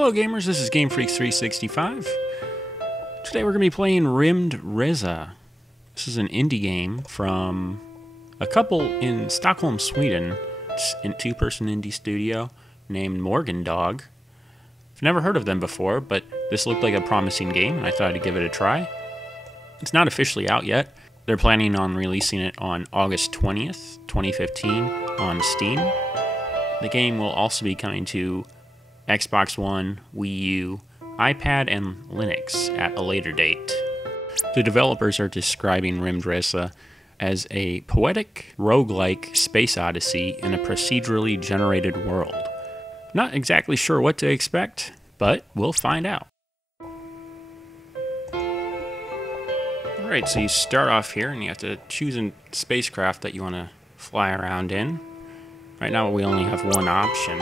Hello gamers, this is GameFreaks365. Today we're going to be playing RymdResa. This is an indie game from a couple in Stockholm, Sweden. It's a two-person indie studio named Morgan Dog. I've never heard of them before, but this looked like a promising game and I thought I'd give it a try. It's not officially out yet. They're planning on releasing it on August 20th, 2015 on Steam. The game will also be coming to Xbox One, Wii U, iPad, and Linux at a later date. The developers are describing RymdResa as a poetic, roguelike space odyssey in a procedurally generated world. Not exactly sure what to expect, but we'll find out. Alright, so you start off here and you have to choose a spacecraft that you want to fly around in. Right now we only have one option.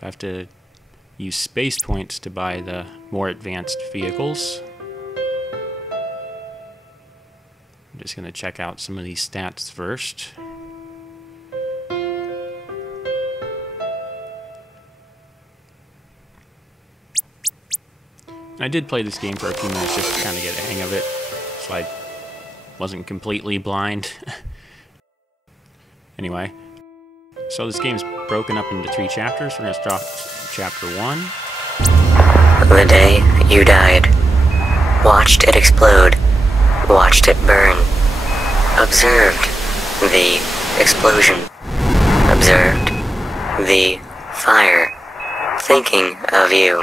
I have to use space points to buy the more advanced vehicles. I'm just going to check out some of these stats first. I did play this game for a few minutes just to kind of get a hang of it, so I wasn't completely blind. Anyway, so this game's broken up into 3 chapters. We're going to start chapter 1. The day you died. Watched it explode. Watched it burn. Observed the explosion. Observed the fire. Thinking of you.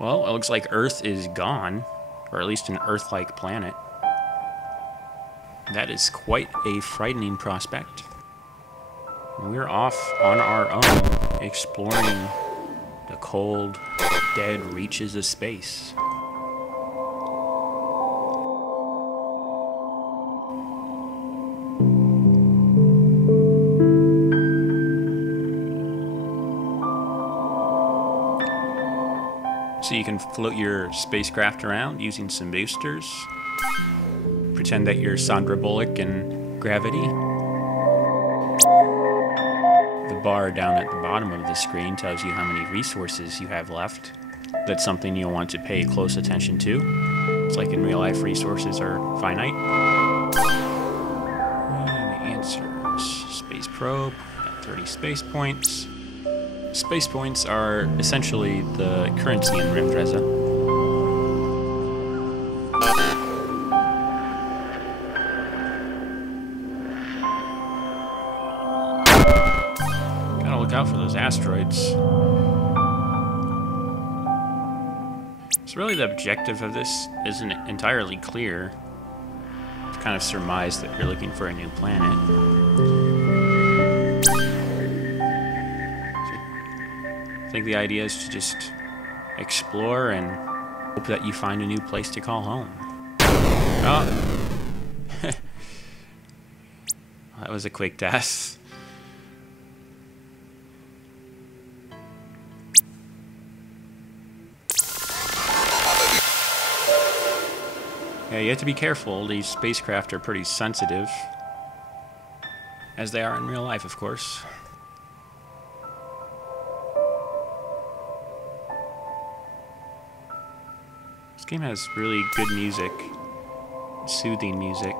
Well, it looks like Earth is gone, or at least an Earth-like planet. That is quite a frightening prospect. We're off on our own, exploring the cold, dead reaches of space. So you can float your spacecraft around using some boosters. Pretend that you're Sandra Bullock in Gravity. The bar down at the bottom of the screen tells you how many resources you have left. That's something you'll want to pay close attention to. It's like in real life, resources are finite. And the answers: space probe, got 30 space points. Space points are essentially the currency in RymdResa. Gotta look out for those asteroids. So really the objective of this isn't entirely clear. It's kind of surmised that you're looking for a new planet. I think the idea is to just explore and hope that you find a new place to call home. Oh. That was a quick death. Yeah, you have to be careful. These spacecraft are pretty sensitive. As they are in real life, of course. This game has really good music, soothing music.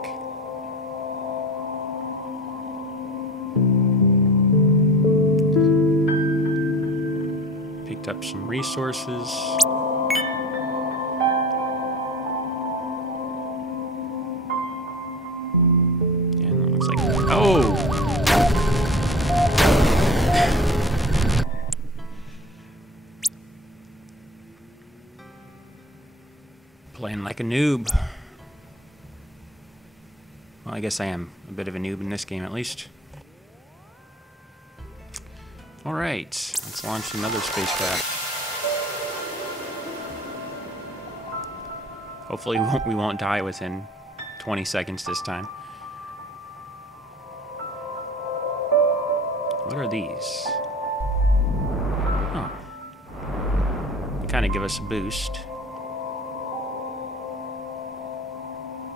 Picked up some resources. And it looks like, oh! Playing like a noob. Well, I guess I am a bit of a noob in this game, at least. Alright, let's launch another spacecraft. Hopefully we won't die within 20 seconds this time. What are these? Oh. They kind of give us a boost.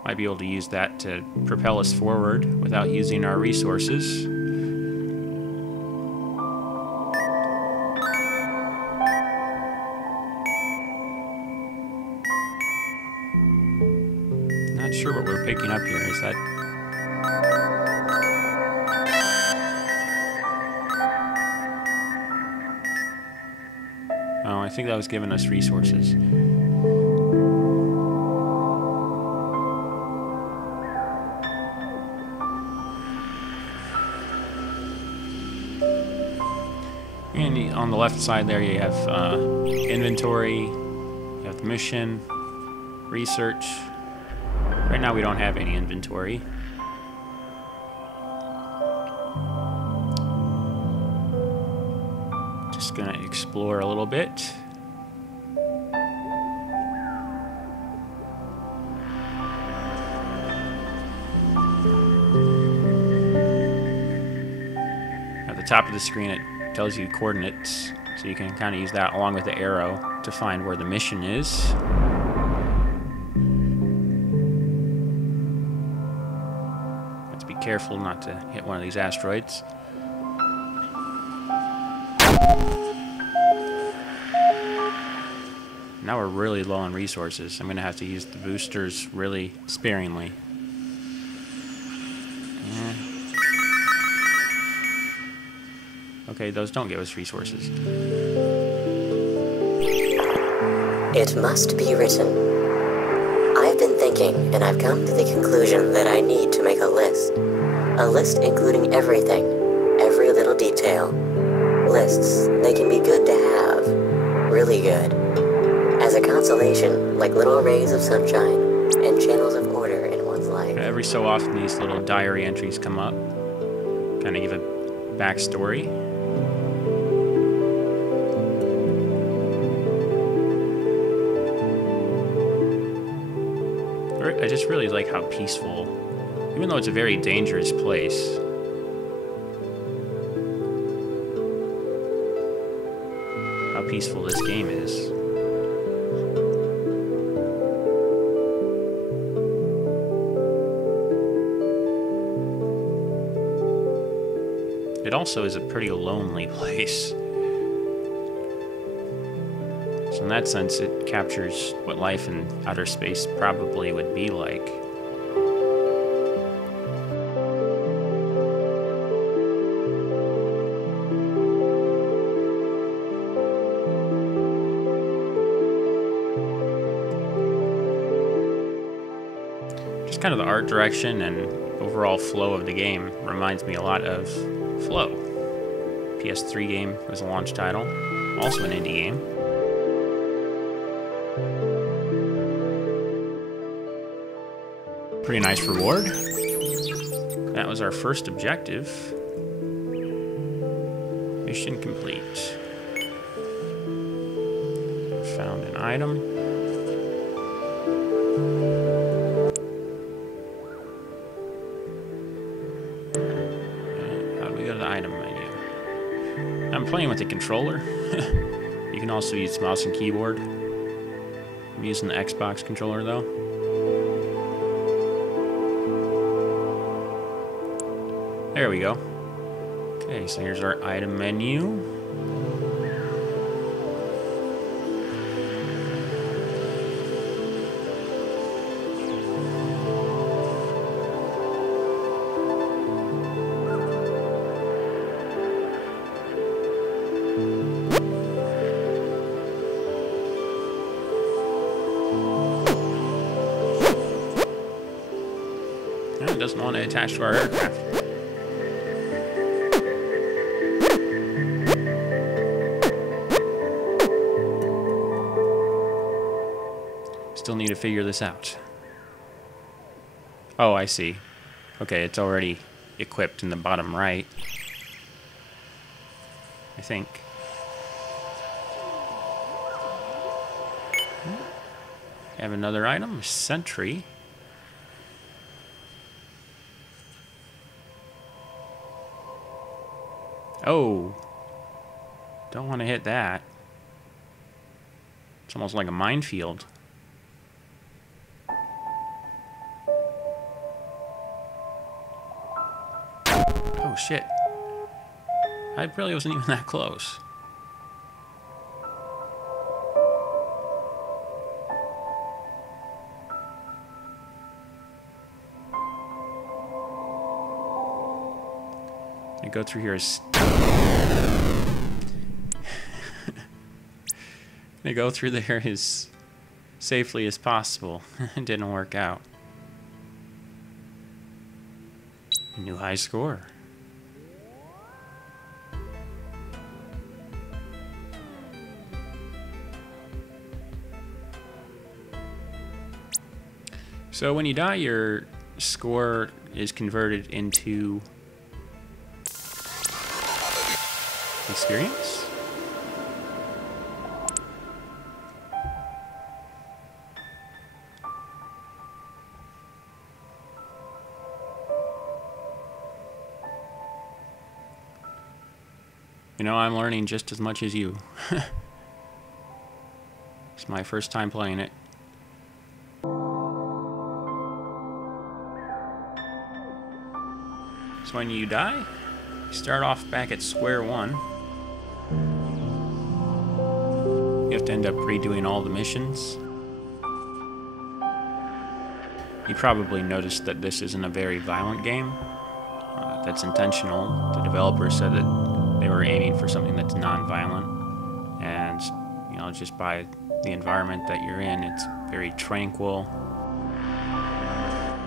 Might be able to use that to propel us forward without using our resources. Not sure what we're picking up here. Is that... Oh, I think that was giving us resources. And on the left side there you have inventory, you have the mission, research. Right now we don't have any inventory. Just gonna explore a little bit. At the top of the screen it tells you coordinates, so you can kind of use that along with the arrow to find where the mission is. Have to be careful not to hit one of these asteroids. Now we're really low on resources. I'm going to have to use the boosters really sparingly. Okay, those don't give us resources. It must be written. I've been thinking, and I've come to the conclusion that I need to make a list. A list including everything, every little detail. Lists, they can be good to have. Really good. As a consolation, like little rays of sunshine and channels of order in one's life. Every so often these little diary entries come up. Kind of give a backstory. I just really like how peaceful, even though it's a very dangerous place, how peaceful this game is. It also is a pretty lonely place. So in that sense, it captures what life in outer space probably would be like. Just kind of the art direction and overall flow of the game reminds me a lot of Flow. PS3 game was a launch title, also an indie game. Pretty nice reward. That was our first objective. Mission complete. Found an item. How do we go to the item menu? I'm playing with the controller. You can also use mouse and keyboard. I'm using the Xbox controller though. There we go. Okay, so here's our item menu. It doesn't want to attach to our aircraft. Still need to figure this out. Oh, I see. Okay, it's already equipped in the bottom right, I think. Have another item, sentry. Oh, don't want to hit that. It's almost like a minefield. Oh shit. I really wasn't even that close. I go through here as... I go through there as safely as possible. It didn't work out. New high score. So when you die, your score is converted into experience. You know, I'm learning just as much as you. It's my first time playing it. So when you die, you start off back at square one. You have to end up redoing all the missions. You probably noticed that this isn't a very violent game. That's intentional. The developers said that they were aiming for something that's non-violent. And, you know, just by the environment that you're in, it's very tranquil,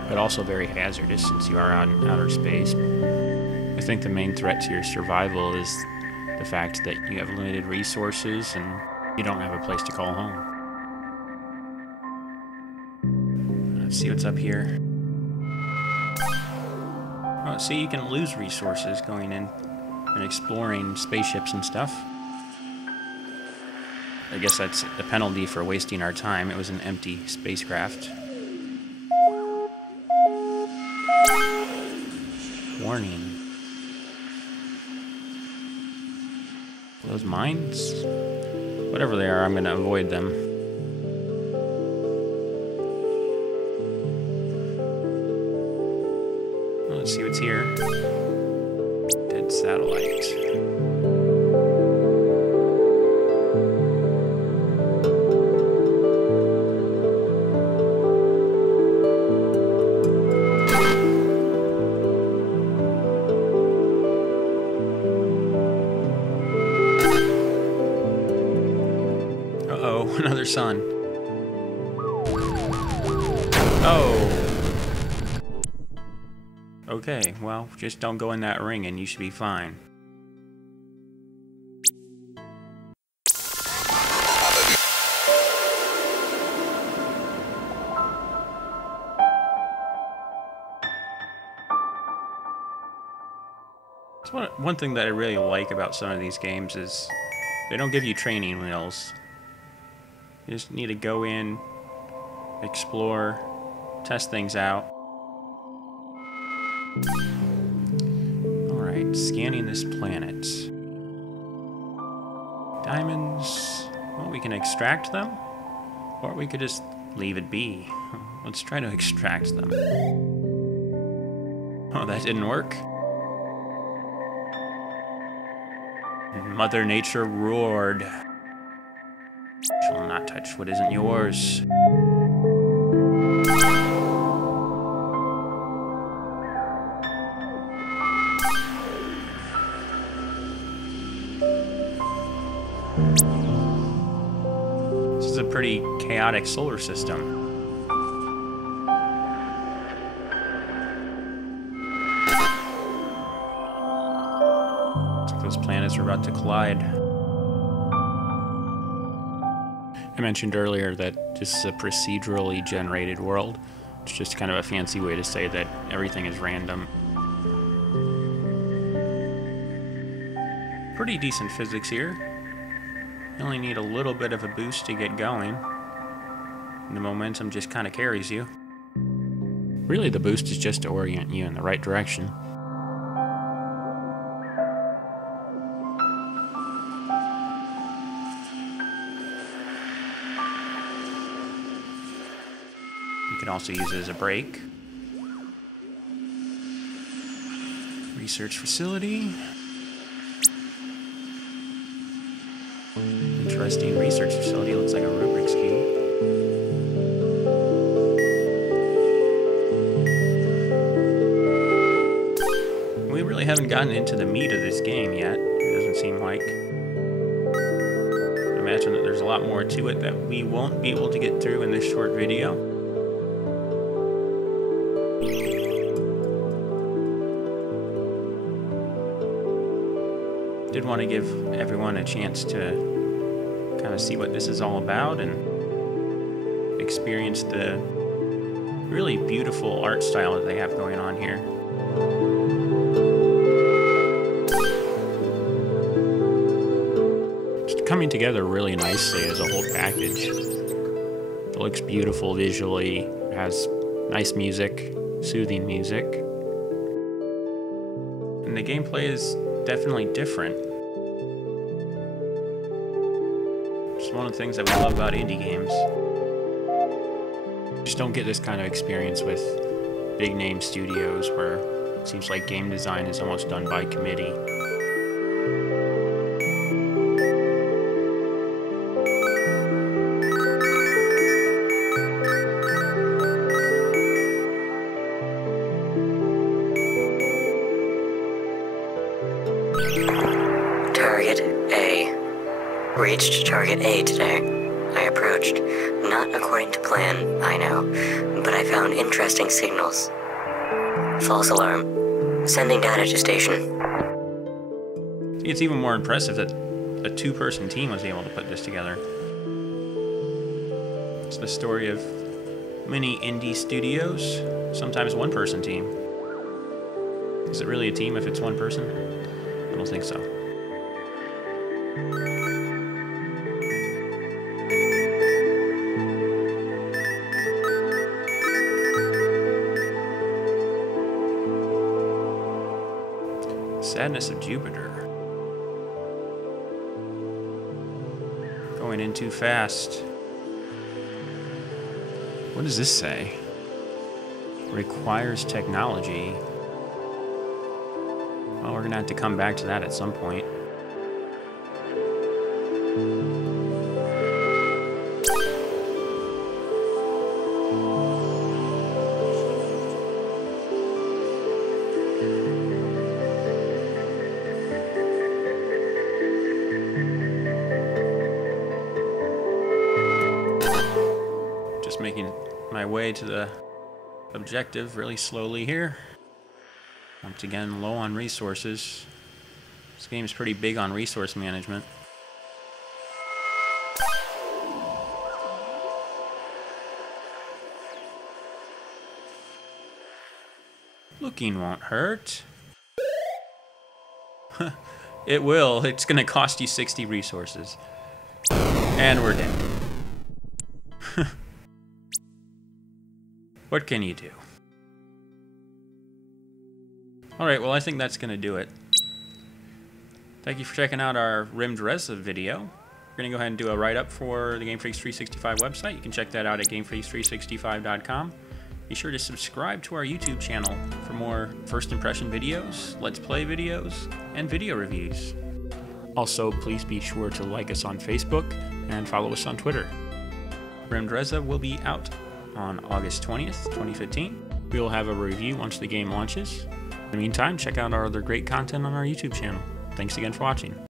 but also very hazardous since you are out in outer space. I think the main threat to your survival is the fact that you have limited resources and you don't have a place to call home. Let's see what's up here. Oh, see, you can lose resources going in and exploring spaceships and stuff. I guess that's the penalty for wasting our time. It was an empty spacecraft. Warning. Those mines? Whatever they are, I'm going to avoid them. Well, let's see what's here. Dead satellite. Another sun. Oh. Okay, well, just don't go in that ring and you should be fine. So one thing that I really like about some of these games is they don't give you training wheels. You just need to go in, explore, test things out. Alright, scanning this planet. Diamonds, well, we can extract them, or we could just leave it be. Let's try to extract them. Oh, that didn't work. Mother Nature roared. Shall not touch what isn't yours. This is a pretty chaotic solar system. Looks like those planets are about to collide. I mentioned earlier that this is a procedurally generated world. It's just kind of a fancy way to say that everything is random. Pretty decent physics here. You only need a little bit of a boost to get going. And the momentum just kind of carries you. Really, the boost is just to orient you in the right direction. You can also use it as a brake. Research facility. Interesting research facility. Looks like a Rubik's Cube. We really really haven't gotten into the meat of this game yet, it doesn't seem like. I imagine that there's a lot more to it that we won't be able to get through in this short video. Did want to give everyone a chance to kind of see what this is all about and experience the really beautiful art style that they have going on here. Just coming together really nicely as a whole package. It looks beautiful visually, it has nice music, soothing music. And the gameplay is definitely different. It's one of the things that we love about indie games. Just don't get this kind of experience with big name studios where it seems like game design is almost done by committee. Target A. Reached Target A today. I approached, not according to plan, I know, but I found interesting signals. False alarm. Sending data to station. It's even more impressive that a two-person team was able to put this together. It's the story of many indie studios, sometimes one-person team. Is it really a team if it's one person? I don't think so. Sadness of Jupiter. Going in too fast. What does this say? Requires technology. Well, we're gonna have to come back to that at some point. Making my way to the objective really slowly here. Once again, low on resources. This game's pretty big on resource management. Looking won't hurt. It will. It's gonna cost you 60 resources. And we're dead. What can you do? Alright, well I think that's going to do it. Thank you for checking out our RymdResa video. We're going to go ahead and do a write-up for the Game Freaks 365 website. You can check that out at GameFreaks365.com. Be sure to subscribe to our YouTube channel for more first impression videos, Let's Play videos, and video reviews. Also, please be sure to like us on Facebook and follow us on Twitter. RymdResa will be out on August 20th, 2015. We will have a review once the game launches. In the meantime, check out our other great content on our YouTube channel. Thanks again for watching.